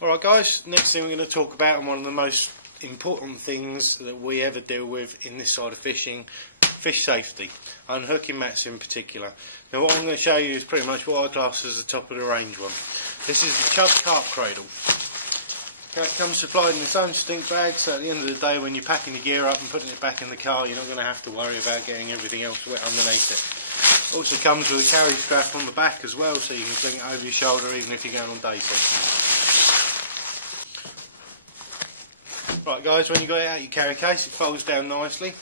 Alright guys, next thing we're going to talk about, and one of the most important things that we ever deal with in this side of fishing, fish safety, unhooking mats in particular. Now what I'm going to show you is pretty much what I class as the top of the range one. This is the Chub Carp Cradle. Okay, it comes supplied in its own stink bag, so at the end of the day when you're packing your gear up and putting it back in the car, you're not going to have to worry about getting everything else wet underneath it. Also comes with a carry strap on the back as well, so you can fling it over your shoulder even if you're going on day fishing. Right guys, when you got it out your carry case, it folds down nicely.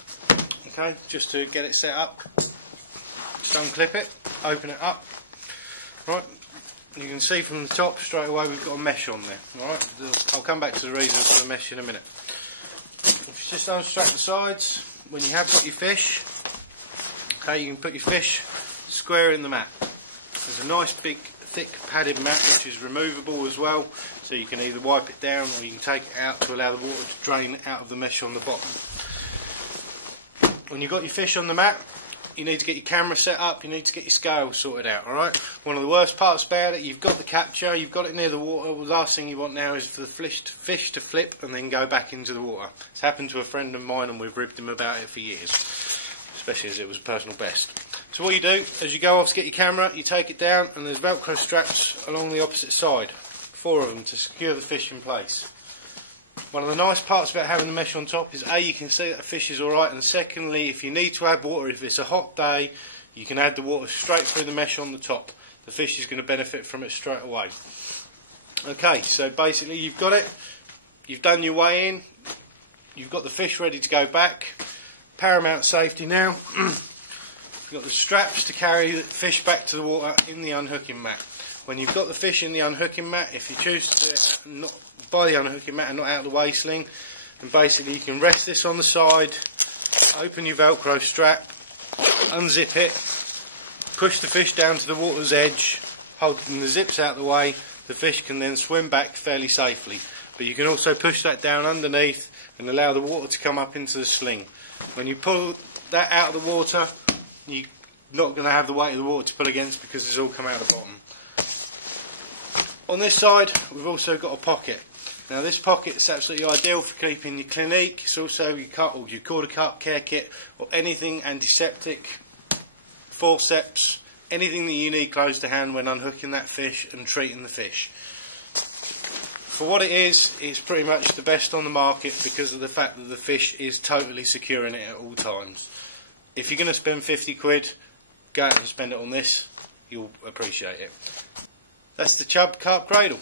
Okay, just to get it set up, just unclip it, open it up. Right, you can see from the top straight away we've got a mesh on there. Alright, I'll come back to the reasons for the mesh in a minute. If you just unstrap the sides, when you have got your fish, okay, you can put your fish square in the mat. There's a nice big thick padded mat which is removable as well, so you can either wipe it down or you can take it out to allow the water to drain out of the mesh on the bottom. When you've got your fish on the mat, you need to get your camera set up, you need to get your scales sorted out, alright? One of the worst parts about it, you've got the capture, you've got it near the water. The last thing you want now is for the fish to flip and then go back into the water. It's happened to a friend of mine and we've ribbed him about it for years, especially as it was personal best. So what you do, as you go off to get your camera, you take it down and there's Velcro straps along the opposite side, 4 of them to secure the fish in place. One of the nice parts about having the mesh on top is A, you can see that the fish is alright, and secondly, if you need to add water, if it's a hot day, you can add the water straight through the mesh on the top. The fish is going to benefit from it straight away. Okay, so basically you've got it, you've done your weigh in, you've got the fish ready to go back. Paramount safety now. You've got the straps to carry the fish back to the water in the unhooking mat. When you've got the fish in the unhooking mat, if you choose to do it not by the unhooking mat and not out of the weigh sling, then basically you can rest this on the side, open your Velcro strap, unzip it, push the fish down to the water's edge, holding the zips out of the way, the fish can then swim back fairly safely. But you can also push that down underneath and allow the water to come up into the sling. When you pull that out of the water, you're not going to have the weight of the water to pull against because it's all come out of the bottom. On this side we've also got a pocket. Now this pocket is absolutely ideal for keeping your Clinique. It's also your cut or your quarter cup care kit or anything antiseptic, forceps, anything that you need close to hand when unhooking that fish and treating the fish. For what it is, it's pretty much the best on the market because of the fact that the fish is totally secure in it at all times. If you're going to spend 50 quid, go out and spend it on this, you'll appreciate it. That's the Chub Carp Cradle.